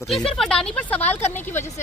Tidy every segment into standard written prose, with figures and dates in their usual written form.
कि सिर्फ अडानी पर सवाल करने की वजह से।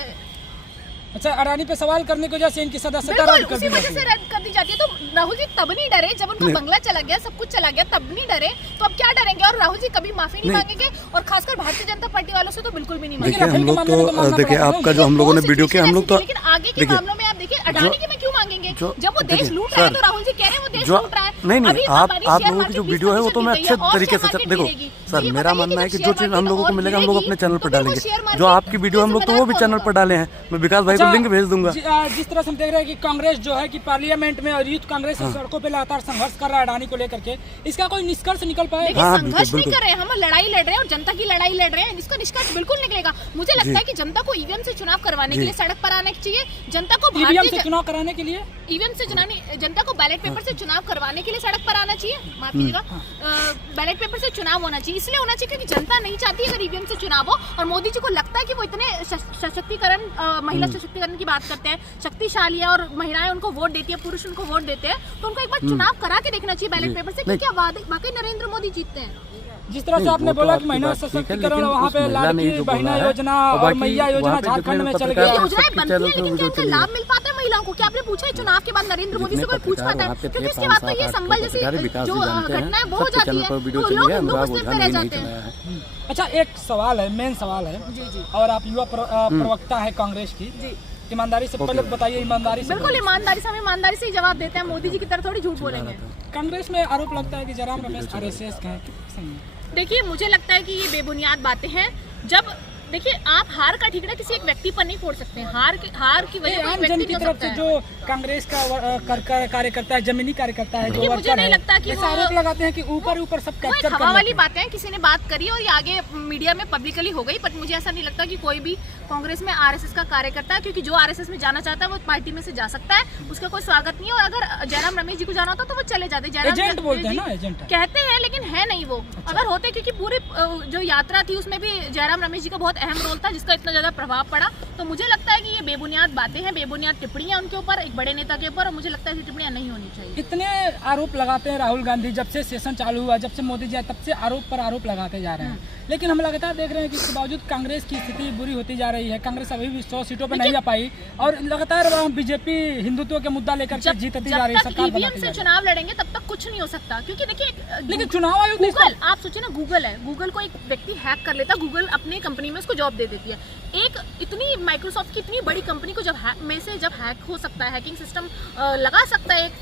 अच्छा, अडानी पे सवाल करने की वजह से इनकी सदस्यता रद्द कर दी जाती है। रद्द कर दी जाती है। तो राहुल जी तब नहीं डरे जब उनका बंगला चला गया, सब कुछ चला गया, तब नहीं डरे तो अब क्या डरेंगे? और राहुल जी कभी माफी नहीं मांगेंगे और खासकर भारतीय जनता पार्टी वालों से तो बिल्कुल भी नहीं मांगेंगे। देखिए हम लोग तो देखिए आपका जो हम लोगों ने वीडियो किया, हम लोग तो लेकिन आगे के मामलों में आप देखिए अडानी के में क्यों मांगेंगे? जब वो देश लूट रहा है तो राहुल जी कह रहे हैं वो देश लूट रहा है। नहीं, आप लोगों की जो वीडियो है वो तो मैं अच्छे तरीके से देखो सर, मेरा मानना है कि जो चीज हम लोगों को मिलेगा हम लोग अपने चैनल पर डालेंगे। जो आपकी वीडियो हम लोग तो वो भी चैनल पर डाले हैं, मैं विकास भाई को लिंक भेज दूंगा। जिस तरह से हम देख रहे हैं कि कांग्रेस जो है कि पार्लियामेंट में और यूथ कांग्रेस सड़कों पे लगातार संघर्ष कर रहा है अडानी को लेकर के, इसका कोई निष्कर्ष निकल पाएगा? संघर्ष नहीं कर रहे हैं हम, लड़ाई लड़ रहे हैं और जनता की लड़ाई लड़ रहे हैं। इसका निष्कर्ष बिल्कुल निकलेगा। मुझे लगता है कि जनता को ईवीएम से चुनाव करवाने के लिए सड़क पर आना चाहिए। जनता को ईवीएम से चुनाव कराने के लिए, ईवीएम से जनता को बैलेट पेपर से चुनाव करवाने के लिए सड़क पर आना चाहिए। माफ कीजिएगा, बैलेट पेपर से चुनाव होना चाहिए। इसलिए होना चाहिए क्योंकि जनता नहीं चाहती अगर ईवीएम से चुनाव हो। और मोदी जी को लगता है कि वो इतने सशक्तिकरण, महिला सशक्तिकरण की बात करते हैं, शक्तिशाली है और महिलाएं उनको वोट देती है, पुरुष उनको वोट देते हैं, तो उनको एक बार चुनाव करा के देखना चाहिए बैलेट पेपर से कि क्या वाकई नरेंद्र मोदी जीतते हैं। जिस तरह से आपने बोला कि महिला सशक्तिकरण वहाँ पे लाडली बहना योजना और मैया योजना झारखंड में चल गया, योजनाएं बनती है लेकिन क्या उनका लाभ मिल पाता है महिलाओं को? क्या आपने पूछा है चुनाव के बाद नरेंद्र मोदी से कोई पूछ पाता है? क्योंकि इसके बाद तो ये संबल जैसी जो घटना है वो हो जाती है, तो लोग हिंदू मुस्लिम पे रह जाते हैं। अच्छा, एक सवाल है, मेन सवाल है, और आप युवा प्रवक्ता है कांग्रेस की, ईमानदारी से पहले बताइए, ईमानदारी से। बिल्कुल ईमानदारी से, हम ईमानदारी से ही जवाब देते हैं। मोदी जी की तरह थोड़ी झूठ बोलेंगे। कांग्रेस में आरोप लगता है कि जयराम रमेश आरएसएस का है। देखिए मुझे लगता है कि ये बेबुनियाद बातें हैं। जब देखिए आप हार का ठिकाना किसी एक व्यक्ति पर नहीं फोड़ सकते हैं। हार की वजह आम जन की तरफ से जो कांग्रेस का कार्यकर्ता है, जमीनी कार्यकर्ता है, जो मुझे नहीं लगता कि आरोप लगाते हैं कि ऊपर सब कैप्चर हवा वाली बातें हैं। किसी ने बात करी और ये आगे मीडिया में पब्लिकली हो गई, पर मुझे ऐसा नहीं लगता कि कोई भी कांग्रेस में आरएसएस का कार्यकर्ता है, क्योंकि जो आरएसएस में जाना चाहता है वो पार्टी में से जा सकता है, उसका कोई स्वागत नहीं है। और अगर जयराम रमेश जी को जाना होता तो वो चले जाते। एजेंट बोलते हैं ना, एजेंट कहते हैं लेकिन है नहीं वो। अगर होते, क्योंकि पूरी जो यात्रा थी उसमें भी जयराम रमेश जी का बहुत अहम रोल था जिसका इतना ज्यादा प्रभाव पड़ा। तो मुझे लगता है कि ये बेबुनियाद बातें हैं, बेबुनियाद टिप्पणियां उनके ऊपर, एक बड़े नेता के ऊपर, और मुझे लगता है कि टिप्पणियां नहीं होनी चाहिए। इतने आरोप लगाते हैं राहुल गांधी, जब से सेशन चालू हुआ, जब से मोदी जी आए, तब से आरोप पर आरोप लगाते जा रहे हैं। लेकिन हम लगातार देख रहे हैं कि इसके बावजूद कांग्रेस की स्थिति बुरी होती जा रही है। कांग्रेस अभी भी 100 सीटों पर नहीं जा पाई और लगातार बीजेपी हिंदुत्व के मुद्दा लेकर के जीतती जा रही है। सरकार ईवीएम से चुनाव लड़ेंगे तब तक कुछ नहीं हो सकता, क्योंकि देखिए लेकिन चुनाव आयोग, गूगल, आप सोचिए ना, गूगल है, गूगल को एक व्यक्ति हैक कर लेता, गूगल अपनी कंपनी में उसको जॉब दे देती है। एक इतनी माइक्रोसॉफ्ट की इतनी बड़ी कंपनी को जब हैक हो सकता है, हैकिंग सिस्टम लगा सकता है एक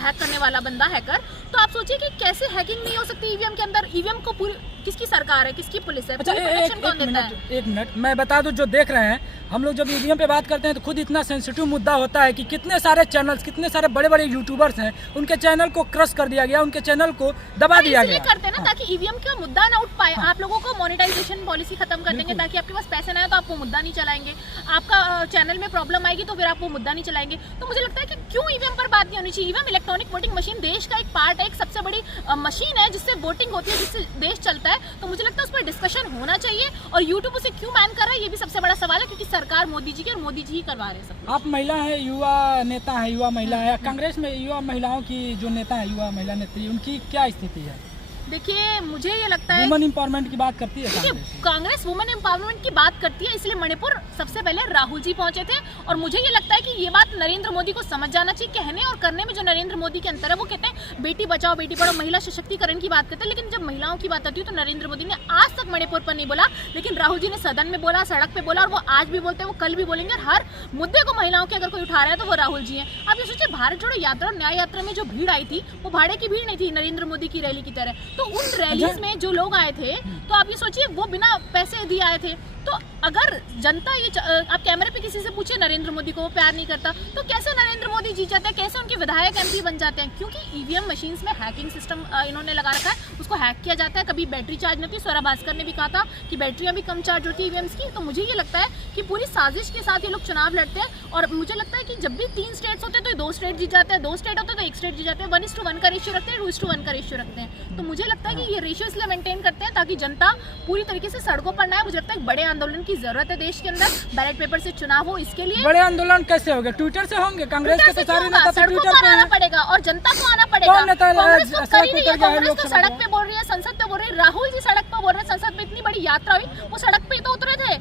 हैक करने वाला बंदा, हैकर, तो आप सोचिए कि कैसे हैकिंग नहीं हो सकती ईवीएम के अंदर। ईवीएम को पूरी किसकी सरकार है, किसकी पुलिस है? अच्छा, एक मिनट मैं बता दूं, जो देख रहे हैं हम लोग जब ईवीएम पे बात करते हैं तो खुद इतना सेंसिटिव मुद्दा होता है कि कितने सारे चैनल्स, कितने सारे बड़े बड़े यूट्यूबर्स हैं, उनके चैनल को क्रश कर दिया गया, उनके चैनल को दबा दिया गया। करते हैं ना ताकि ईवीएम का मुद्दा ना उठ पाए। आप लोगों को मोनेटाइजेशन पॉलिसी खत्म कर देंगे ताकि आपके पास पैसे ना आए तो आप वो मुद्दा नहीं चलाएंगे। आपका चैनल में प्रॉब्लम आएगी तो फिर आप वो मुद्दा नहीं चलाएंगे। तो मुझे लगता है कि क्यों ईवीएम पर बात नहीं होनी चाहिए। ईवीएम इलेक्ट्रॉनिक वोटिंग मशीन देश का एक पार्ट है, एक सबसे बड़ी मशीन है जिससे वोटिंग होती है, जिससे देश चलता है। तो मुझे लगता है उस पर डिस्कशन होना चाहिए। और यूट्यूब उसे क्यों बैन कर रहा है ये भी सबसे बड़ा सवाल है, क्योंकि सरकार मोदी जी की, और मोदी जी ही करवा रहे हैं सब। आप महिला है, युवा नेता है, युवा महिला है, कांग्रेस में युवा महिलाओं की जो नेता है, युवा महिला नेत्री, उनकी क्या स्थिति है? देखिए मुझे ये लगता है वुमेन एम्पावरमेंट की बात करती है कांग्रेस, वुमेन एम्पावरमेंट की बात करती है, इसलिए मणिपुर सबसे पहले राहुल जी पहुंचे थे। और मुझे ये लगता है कि ये बात नरेंद्र मोदी को समझ जाना चाहिए। कहने और करने में जो नरेंद्र मोदी के अंतर है, वो कहते हैं बेटी बचाओ बेटी पढ़ाओ, महिला सशक्तिकरण की बात करते हैं, लेकिन जब महिलाओं की बात आती है तो नरेंद्र मोदी ने आज तक मणिपुर पर नहीं बोला, लेकिन राहुल जी ने सदन में बोला, सड़क पे बोला, और वो आज भी बोलते हैं, वो कल भी बोलेंगे। और हर मुद्दे को महिलाओं के अगर कोई उठा रहा है तो वो राहुल जी हैं। आप ये सोचिए, भारत जोड़ो यात्रा और न्याय यात्रा में जो भीड़ आई थी वो भाड़े की भीड़ नहीं थी, नरेंद्र मोदी की रैली की तरह। तो उन रैली में जो लोग आए थे, तो आप ये सोचिए वो बिना पैसे दिए आए थे। तो अगर जनता ये आप कैमरे पे किसी से पूछे नरेंद्र मोदी को वो प्यार नहीं करता, तो कैसे नरेंद्र मोदी जीत जाते हैं, कैसे उनके विधायक एमपी बन जाते हैं? क्योंकि ईवीएम मशीन्स में हैकिंग सिस्टम इन्होंने लगा रखा है, उसको हैक किया जाता है। कभी बैटरी चार्ज नहीं होती, स्वरा भास्कर ने भी कहा था कि बैटरियां भी कम चार्ज होती है ईवीएम्स की। तो मुझे ये लगता है कि पूरी साजिश के साथ ये लोग चुनाव लड़ते हैं। और मुझे लगता है कि जब भी 3 स्टेट्स होते हैं तो 2 स्टेट जीत जाते हैं, 2 स्टेट होते हैं तो 1 स्टेट जीत जाते हैं, 1:1 का रेशियो रखते हैं, 2:1 का रेशियो रखते हैं। तो मुझे लगता है कि ये रेशियो इसलिए मेंटेन करते हैं ताकि जनता पूरी तरीके से सड़कों पर ना आए। मुझे लगता है बड़े आंदोलन की जरूरत है देश के अंदर, बैलेट पेपर से चुनाव हो, इसके लिए बड़े आंदोलन कैसे होंगे? ट्विटर से होंगे? कांग्रेस के तो सारे नेता ट्विटर पर आना पड़ेगा और जनता को आना पड़ेगा। कांग्रेस तो कर ही नहीं है, कांग्रेस तो सड़क पे बोल रही है, संसद पे बोल रही है। राहुल जी सड़क पे बोल रहे हैं, संसद में इतनी बड़ी यात्रा हुई, वो सड़क पे तो उतरे थे।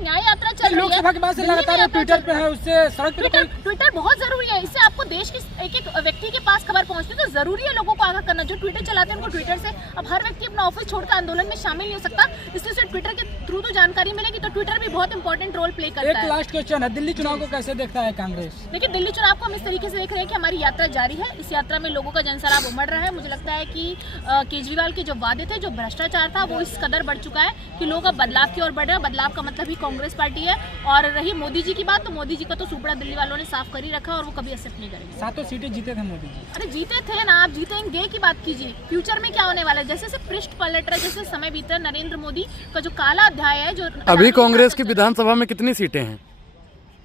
न्याय यात्रा चल रही है, लोकसभा के बाद से लगातार ट्विटर पे है, उससे सड़क पे ट्विटर बहुत जरूरी है। इससे आपको देश के एक एक व्यक्ति के पास खबर पहुंचती है, तो जरूरी है लोगों को आगाह करना। जो ट्विटर चलाते हैं उनको ट्विटर से, अब हर व्यक्ति अपना ऑफिस छोड़कर आंदोलन में शामिल नहीं हो सकता, इसलिए उसे ट्विटर के थ्रू तो जानकारी मिलेगी। तो ट्विटर भी बहुत इंपॉर्टेंट रोल प्ले करता है। एक लास्ट क्वेश्चन है, दिल्ली चुनाव को कैसे देखता है कांग्रेस? देखिए, दिल्ली चुनाव को हम इस तरीके से देख रहे हैं कि हमारी यात्रा जारी है। इस यात्रा में लोगों का जनसैलाब उमड़ रहा है। मुझे लगता है कि केजरीवाल के जो वादे थे, जो भ्रष्टाचार था, वो इस कदर बढ़ चुका है कि लोग अब बदलाव की ओर बढ़ रहे हैं। बदलाव का मतलब ही कांग्रेस पार्टी है। और रही मोदी जी की बात, तो मोदी जी का तो सुपड़ा दिल्ली वालों ने साफ कर ही रखा और वो कभी एक्सेप्ट नहीं करेंगे। 7 सीटें जीते थे मोदी जी। अरे जीते थे ना, आप जीतेंगे की बात कीजिए। फ्यूचर में क्या होने वाला है? जैसे पृष्ठ पलट रहा है, जैसे समय बीत रहा है, नरेंद्र मोदी का जो काला अध्याय है, जो अभी कांग्रेस की विधानसभा में कितनी सीटें हैं?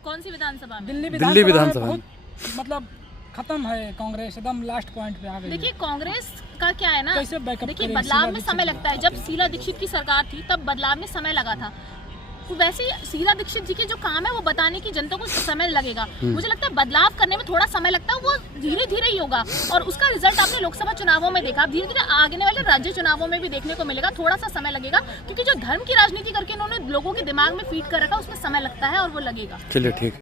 कौन सी विधानसभा में? दिल्ली विधानसभा बहुत मतलब खत्म है, कांग्रेस एकदम लास्ट पॉइंट पे आ गई। देखिए, कांग्रेस का क्या है ना, कैसे बैकअप देखिए करेगी? बदलाव में शीला समय लगता है। जब शीला दीक्षित की सरकार थी तब बदलाव में समय लगा था। तो वैसे ही शीला दीक्षित जी के जो काम है वो बताने की जनता को समय लगेगा। मुझे लगता है बदलाव करने में थोड़ा समय लगता है, वो धीरे धीरे ही होगा। और उसका रिजल्ट आपने लोकसभा चुनावों में देखा, धीरे धीरे आगे वाले राज्य चुनावों में भी देखने को मिलेगा। थोड़ा सा समय लगेगा, क्योंकि जो धर्म की राजनीति करके इन्होंने लोगों के दिमाग में फीड कर रखा, उसमें समय लगता है और वो लगेगा। चलिए ठीक।